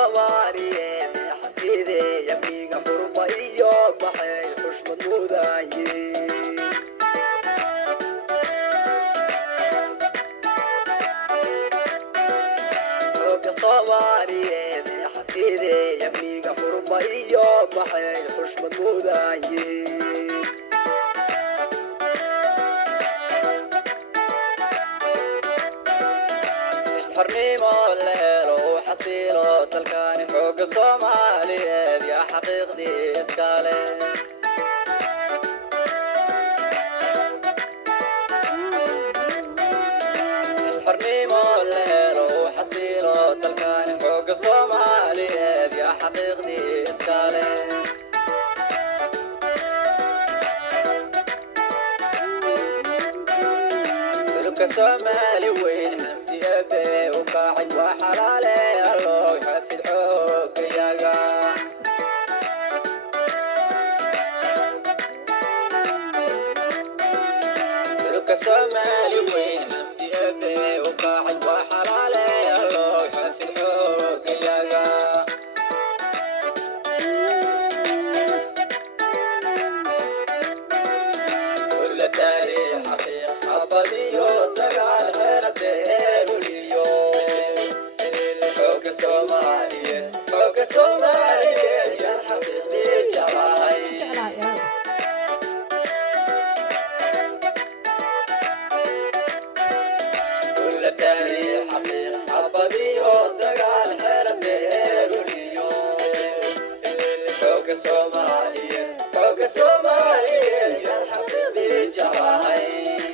Soomaaliyeed xafiidey yamiga xurma iyo maxay xushmad mudaayeen Soomaaliyeed xafiidey yamiga xurma iyo maxay xushmad mudaayeen xornimo leelo xasiilo dalkani xooga Soomaaliyeed ya xaqiiqdii iskale xornimo leelo xasiilo dalkani xooga Soomaaliyeed ya xaqiiqdii iskale Soomaali weyn xamdiyabe u kaacay waa xalaale allow xafid xoogayaga Soomaali weyn xamdiyabe u kaacay waa xalaale allow xafid xoogayaga كل تاريخ حقيقة حبضيو دقال غيرته وليو حوق الصومالية يا حقيقي جراي كل تاريخ حقيقة حبضيو دقال غيرته وليو حوق الصومالية يا حقيقي جراي